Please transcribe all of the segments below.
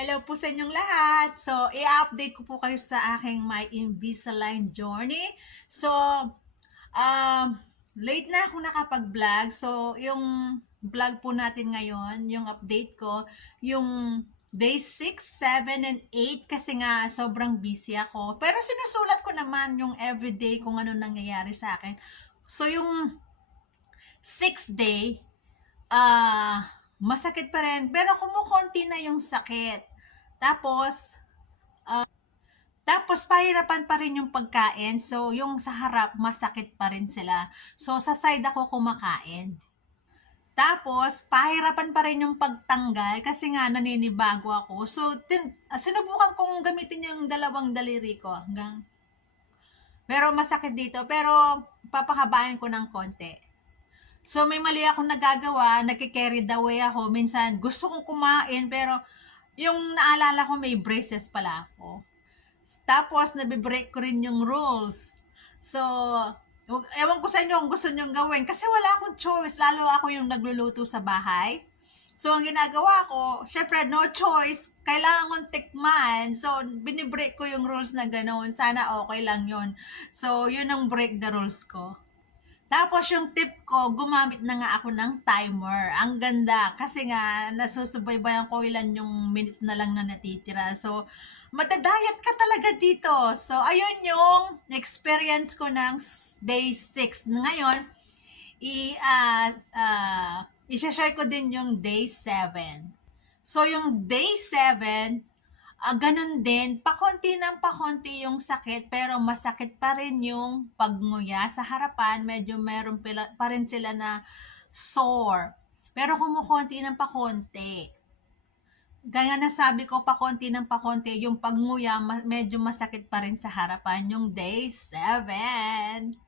Hello po sa inyong lahat. So, i-update ko po kayo sa aking My Invisalign journey. So, late na ako nakapag-vlog. So, yung vlog po natin ngayon, yung update ko, yung day 6, 7, and 8 kasi nga sobrang busy ako. Pero sinusulat ko naman yung everyday kung ano nangyayari sa akin. So, yung 6th day, masakit pa rin. Pero kumukonti na yung sakit. Tapos, pahirapan pa rin yung pagkain. So, yung sa harap, masakit pa rin sila. So, sa side ako kumakain. Tapos, pahirapan pa rin yung pagtanggal kasi nga naninibago ako. So, sinubukan kong gamitin yung dalawang daliri ko hanggang. Pero masakit dito. Pero, papakabain ko ng konti. So, may mali akong nagagawa, nagkikerry the way ako. Minsan, gusto kong kumain, pero yung naalala ko may braces pala ako. Tapos, nabibreak ko rin yung rules. So, ewan ko sa inyo kung gusto nyong gawin. Kasi wala akong choice. Lalo ako yung nagluluto sa bahay. So, ang ginagawa ko, syempre, no choice. Kailangan kong tikman. So, binibreak ko yung rules na gano'n. Sana okay lang yun. So, yun ang break the rules ko. Tapos yung tip ko, gumamit na nga ako ng timer. Ang ganda kasi nga nasusubaybayan ko ilan yung minutes na lang na natitira. So, matadayat ka talaga dito. So, ayun yung experience ko ng day 6. Ngayon, i i-share ko din yung day 7. So, yung day 7, ganun din, pakonti ng pakonti yung sakit, pero masakit pa rin yung pagnguya sa harapan. Medyo meron pa rin sila na sore. Pero kumukonti ng pakonti. Gaya na sabi ko, pakonti ng pakonti, yung pagnguya, medyo masakit pa rin sa harapan yung day 7.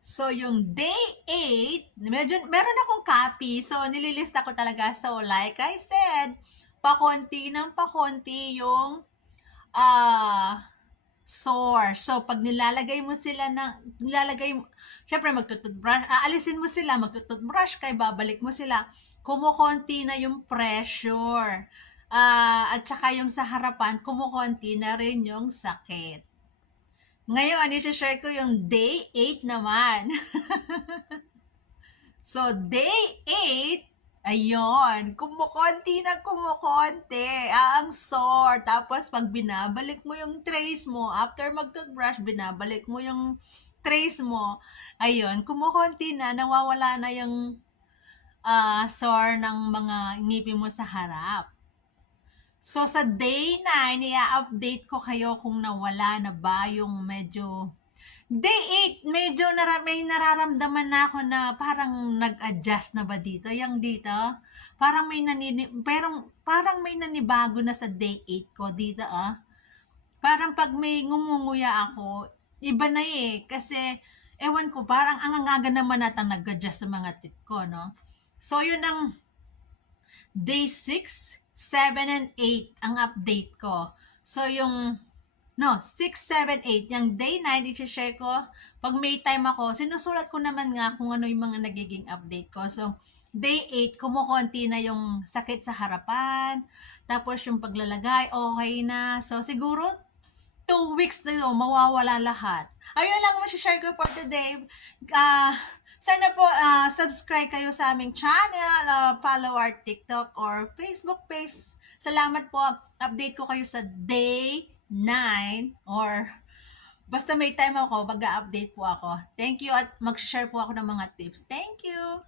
So, yung day 8, meron akong copy. So, nililista ko talaga. So, like I said, pakonti ng pakonti yung sore. So, pag syempre magtututbrush, aalisin mo sila, magtututbrush kay babalik mo sila, kumukonti na yung pressure. At saka yung sa harapan, kumukonti na rin yung sakit. Ngayon, i-share ko yung day 8 naman. So, day 8, ayun, kumukonti na kumukonti. Ang sore. Tapos, pag binabalik mo yung trays mo, after mag-toothbrush, binabalik mo yung trays mo, ayun, kumukonti na, nawawala na yung sore ng mga ngipin mo sa harap. So, sa day 9, i-update ko kayo kung nawala na ba yung medyo. Day 8, medyo may nararamdaman na ako na parang nag-adjust na ba dito. Yung dito, parang may nanibago na sa day 8 ko dito Parang pag may ngumunguya ako, iba na kasi ewan ko, parang ang aga naman natang nag-adjust sa mga teeth ko, no? So, yun ang day 6, 7, and 8 ang update ko. So, yung 6, 7, 8. Yung day 9, i-share ko. Pag may time ako, sinusulat ko naman nga kung ano yung mga nagiging update ko. So, day 8, kumukonti na yung sakit sa harapan. Tapos yung paglalagay, okay na. So, siguro 2 weeks na yun, mawawala lahat. Ayun lang share ko for today. Sana po subscribe kayo sa aming channel, follow our TikTok or Facebook page. Salamat po. Update ko kayo sa day 9 or basta may time ako, mag-update po ako. Thank you at mag-share po ako ng mga tips. Thank you!